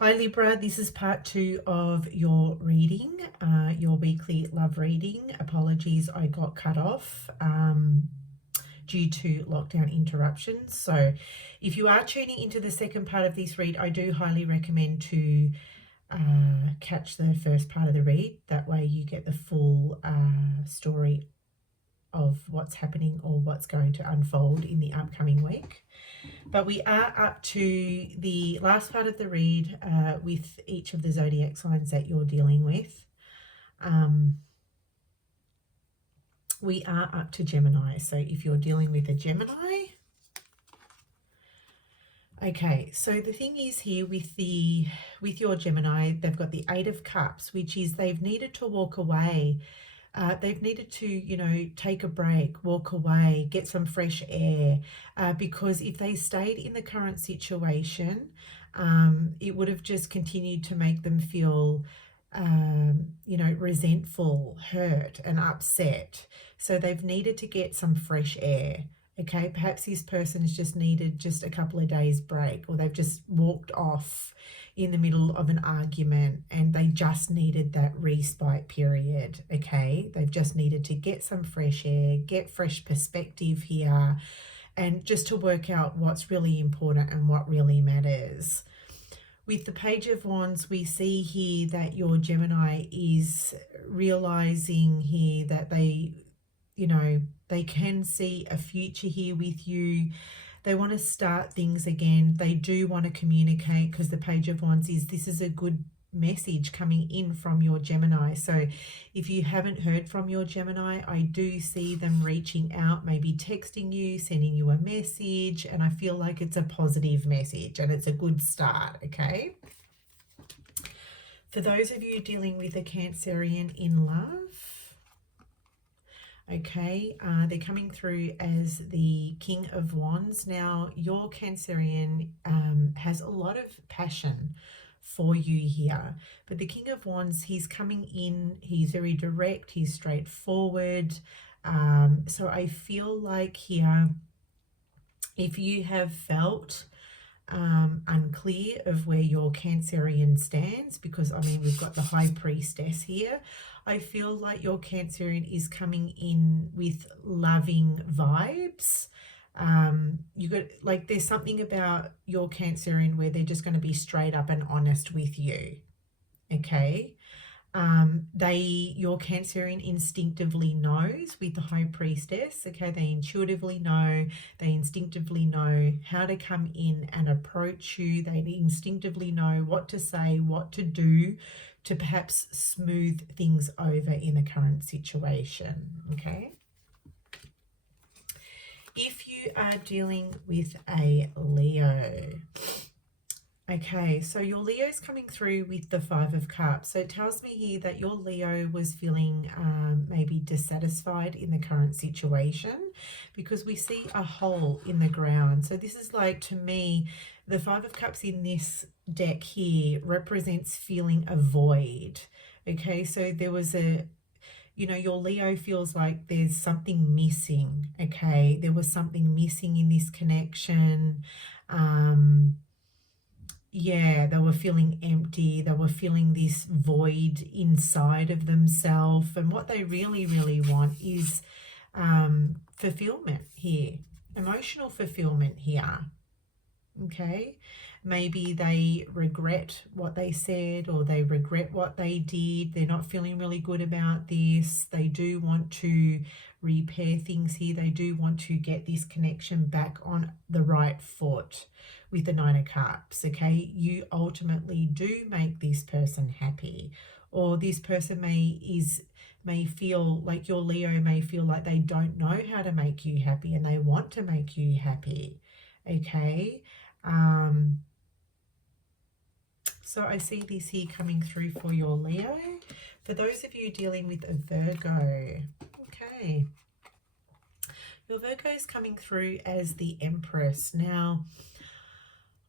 Hi Libra, this is part 2 of your reading, your weekly love reading. Apologies, I got cut off due to lockdown interruptions. So if you are tuning into the second part of this read, I do highly recommend to catch the first part of the read. That way you get the full story of what's happening or what's going to unfold in the upcoming week. But we are up to the last part of the read with each of the zodiac signs that you're dealing with. We are up to Gemini. So if you're dealing with a Gemini, okay, so the thing is here with your Gemini, they've got the Eight of Cups, which is they've needed to walk away. They've needed to, take a break, walk away, get some fresh air, because if they stayed in the current situation, it would have just continued to make them feel, resentful, hurt, and upset. So they've needed to get some fresh air. Okay, perhaps this person's just needed just a couple of days break, or they've just walked off in the middle of an argument and they just needed that respite period. Okay, they've just needed to get some fresh air, get fresh perspective here, and just to work out what's really important and what really matters. With the Page of Wands, we see here that your Gemini is realizing here that they can see a future here with you. They want to start things again. They do want to communicate, because the Page of Wands this is a good message coming in from your Gemini. So if you haven't heard from your Gemini, I do see them reaching out, maybe texting you, sending you a message, and I feel like it's a positive message and it's a good start. Okay, for those of you dealing with a Cancerian in love, okay, they're coming through as the King of Wands. Now, your Cancerian has a lot of passion for you here, but the King of Wands, he's coming in, he's very direct, he's straightforward. So I feel like here, if you have felt unclear of where your Cancerian stands, because I mean we've got the High Priestess here, I feel like your Cancerian is coming in with loving vibes. You got, like, there's something about your Cancerian where they're just going to be straight up and honest with you. Okay, your Cancerian instinctively knows with the High Priestess. Okay, they intuitively know, they instinctively know how to come in and approach you. They instinctively know what to say, what to do to perhaps smooth things over in the current situation. Okay, if you are dealing with a Leo, okay, so your Leo's coming through with the Five of Cups. So it tells me here that your Leo was feeling maybe dissatisfied in the current situation, because we see a hole in the ground. So this is like, to me, the Five of Cups in this deck here represents feeling a void. Okay, so there was your Leo feels like there's something missing. Okay, there was something missing in this connection. Yeah, they were feeling empty. They were feeling this void inside of themselves. And what they really, really want is fulfillment here, emotional fulfillment here. Okay, maybe they regret what they said, or they regret what they did. They're not feeling really good about this. They do want to repair things here. They do want to get this connection back on the right foot with the Nine of Cups. Okay, you ultimately do make this person happy, or this person may feel like, your Leo may feel like they don't know how to make you happy, and they want to make you happy. Okay, so I see this here coming through for your Leo. For those of you dealing with a Virgo, okay, your Virgo is coming through as the Empress. Now,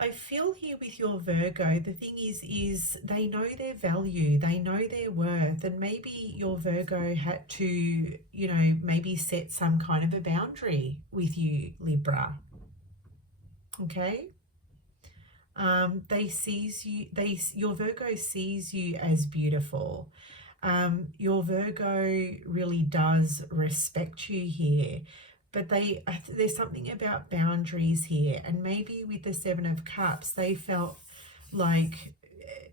I feel here with your Virgo, the thing is they know their value, they know their worth, and maybe your Virgo had to, maybe set some kind of a boundary with you, Libra. Okay, Your Virgo sees you as beautiful. Your Virgo really does respect you here, but there's something about boundaries here, and maybe with the Seven of Cups, they felt like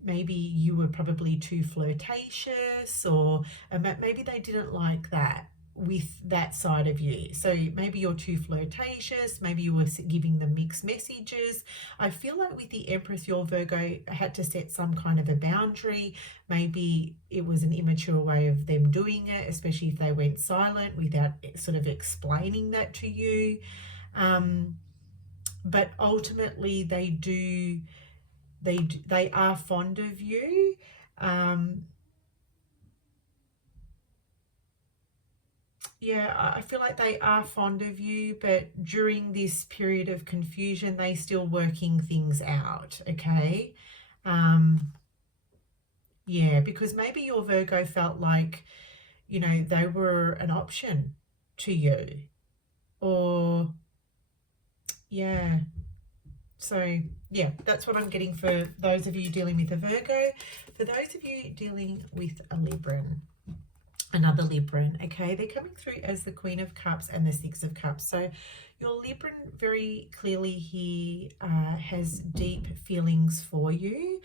maybe you were probably too flirtatious, or maybe they didn't like that with that side of you. So maybe you're too flirtatious, maybe you were giving them mixed messages. I feel like with the Empress, your Virgo had to set some kind of a boundary. Maybe it was an immature way of them doing it, especially if they went silent without sort of explaining that to you. But ultimately they are fond of you. Yeah, I feel like they are fond of you, but during this period of confusion, they still working things out, okay? Yeah, because maybe your Virgo felt like, they were an option to you. Or, yeah. So, yeah, that's what I'm getting for those of you dealing with a Virgo. For those of you dealing with a Libran, another Libran, okay, they're coming through as the Queen of Cups and the Six of Cups. So your Libran very clearly here has deep feelings for you.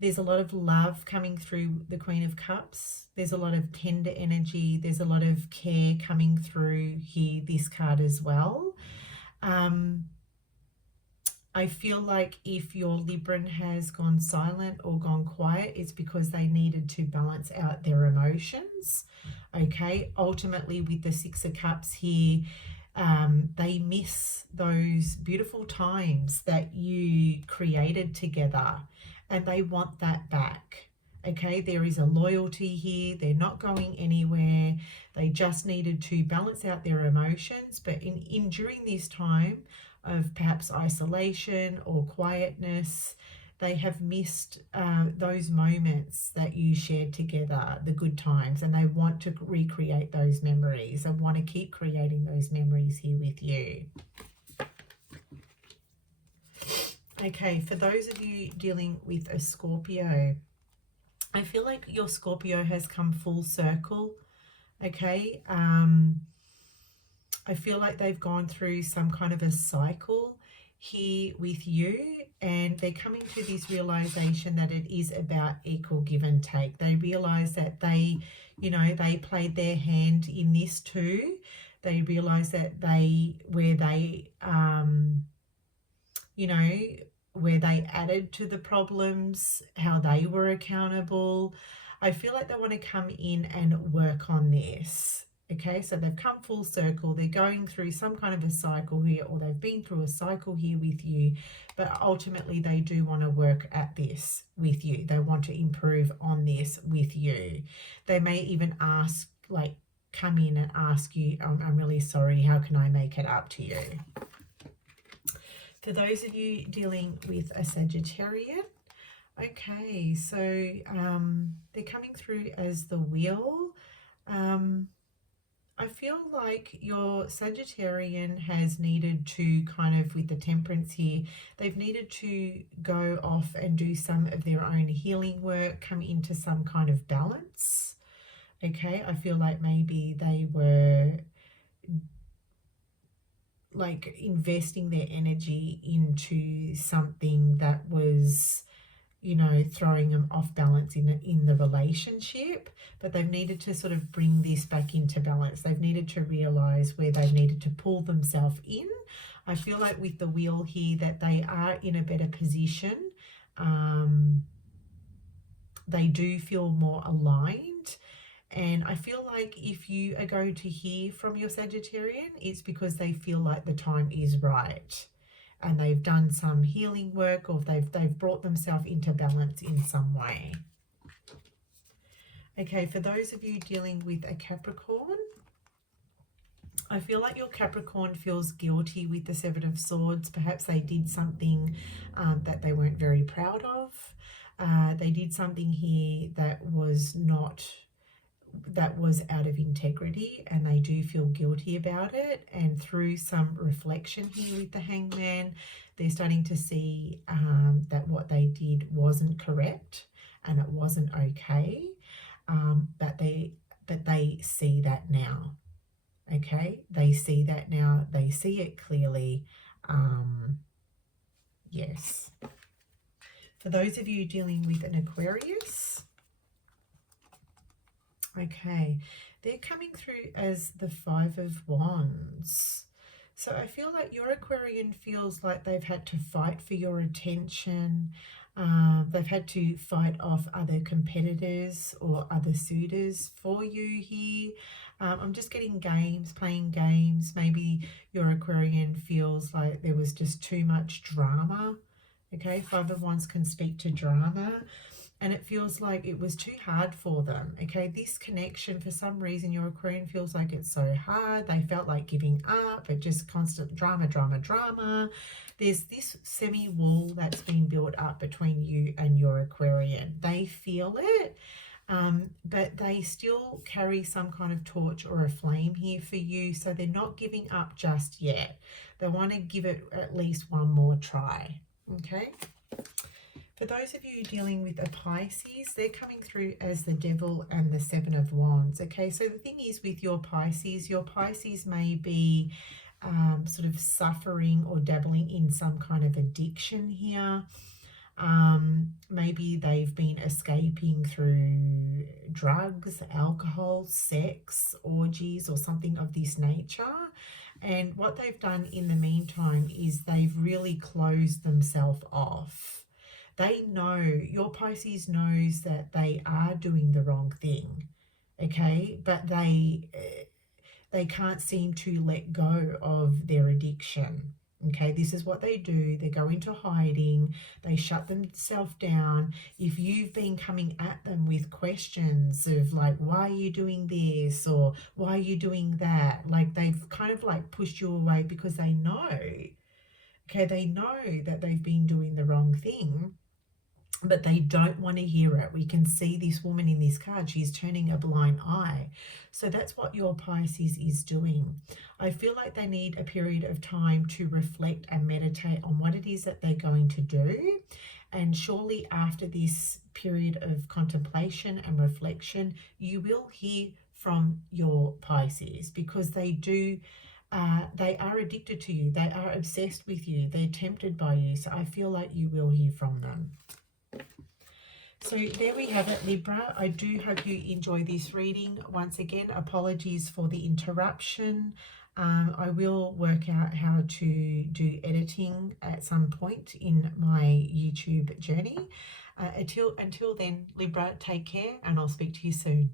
There's a lot of love coming through the Queen of Cups. There's a lot of tender energy. There's a lot of care coming through here, this card as well. I feel like if your Libran has gone silent or gone quiet, it's because they needed to balance out their emotions. Okay, ultimately with the Six of Cups here, they miss those beautiful times that you created together, and they want that back. Okay, there is a loyalty here. They're not going anywhere. They just needed to balance out their emotions. But in during this time of perhaps isolation or quietness, they have missed those moments that you shared together, the good times, and they want to recreate those memories and want to keep creating those memories here with you. Okay, for those of you dealing with a Scorpio, I feel like your Scorpio has come full circle. Okay, I feel like they've gone through some kind of a cycle here with you, and they're coming to this realization that it is about equal give and take. They realize that they played their hand in this too. They realize that where they added to the problems, how they were accountable. I feel like they want to come in and work on this. Okay, so they've come full circle. They're going through some kind of a cycle here, or they've been through a cycle here with you, but ultimately they do want to work at this with you. They want to improve on this with you. They may even ask, like, come in and ask you, I'm really sorry, how can I make it up to you? For those of you dealing with a Sagittarian, okay, so they're coming through as the Wheel. I feel like your Sagittarian has needed to kind of, with the Temperance here, they've needed to go off and do some of their own healing work, come into some kind of balance. Okay, I feel like maybe they were like investing their energy into something that was throwing them off balance in the relationship, but they've needed to sort of bring this back into balance. They've needed to realize where they've needed to pull themselves in. I feel like with the Wheel here that they are in a better position. They do feel more aligned. And I feel like if you are going to hear from your Sagittarian, it's because they feel like the time is right, and they've done some healing work, or they've brought themselves into balance in some way. Okay, for those of you dealing with a Capricorn, I feel like your Capricorn feels guilty with the Seven of Swords. Perhaps they did something that they weren't very proud of. They did something here that was out of integrity, and they do feel guilty about it. And through some reflection here with the Hangman, They're starting to see that what they did wasn't correct and it wasn't okay, but they see that now. Okay, they see that now. They see it clearly. Yes. For those of you dealing with an Aquarius, okay, they're coming through as the Five of Wands. So I feel like your Aquarian feels like they've had to fight for your attention. They've had to fight off other competitors or other suitors for you here. I'm just getting games, playing games. Maybe your Aquarian feels like there was just too much drama. Okay, Five of Wands can speak to drama, and it feels like it was too hard for them. Okay, this connection, for some reason, your Aquarian feels like it's so hard. They felt like giving up. It just constant drama, drama, drama. There's this semi-wall that's been built up between you and your Aquarian. They feel it, but they still carry some kind of torch or a flame here for you, so they're not giving up just yet. They want to give it at least one more try. Okay. For those of you dealing with a Pisces, they're coming through as the Devil and the Seven of Wands. Okay, so the thing is with your Pisces may be sort of suffering or dabbling in some kind of addiction here. Maybe they've been escaping through drugs, alcohol, sex, orgies, or something of this nature. And what they've done in the meantime is they've really closed themselves off. They know, your Pisces knows that they are doing the wrong thing, okay? But they can't seem to let go of their addiction. Okay, this is what they do. They go into hiding. They shut themselves down. If you've been coming at them with questions of like, why are you doing this? Or why are you doing that? Like they've kind of like pushed you away because they know, okay, they know that they've been doing the wrong thing, but they don't want to hear it. We can see this woman in this card. She's turning a blind eye. So that's what your Pisces is doing. I feel like they need a period of time to reflect and meditate on what it is that they're going to do. And surely after this period of contemplation and reflection, you will hear from your Pisces, because they do they are addicted to you. They are obsessed with you. They're tempted by you. So I feel like you will hear from them. So there we have it, Libra. I do hope you enjoy this reading. Once again, apologies for the interruption. I will work out how to do editing at some point in my YouTube journey. Until then, Libra, take care, and I'll speak to you soon.